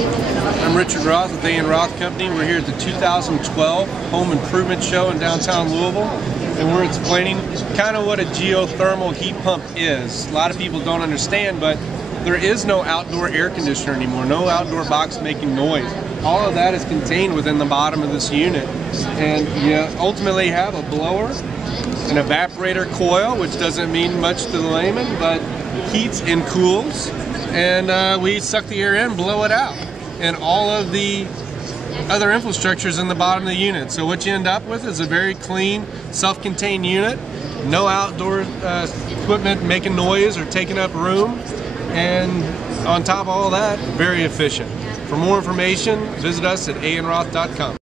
I'm Richard Roth with A & Roth Company. We're here at the 2012 Home Improvement Show in downtown Louisville, and we're explaining kind of what a geothermal heat pump is. A lot of people don't understand, but there is no outdoor air conditioner anymore, no outdoor box making noise. All of that is contained within the bottom of this unit, and you ultimately have a blower, an evaporator coil, which doesn't mean much to the layman, but heats and cools, and we suck the air in, blow it out, and all of the other infrastructure is in the bottom of the unit. So what you end up with is a very clean, self-contained unit, no outdoor equipment making noise or taking up room, and on top of all that, very efficient. For more information, visit us at AandRoth.com.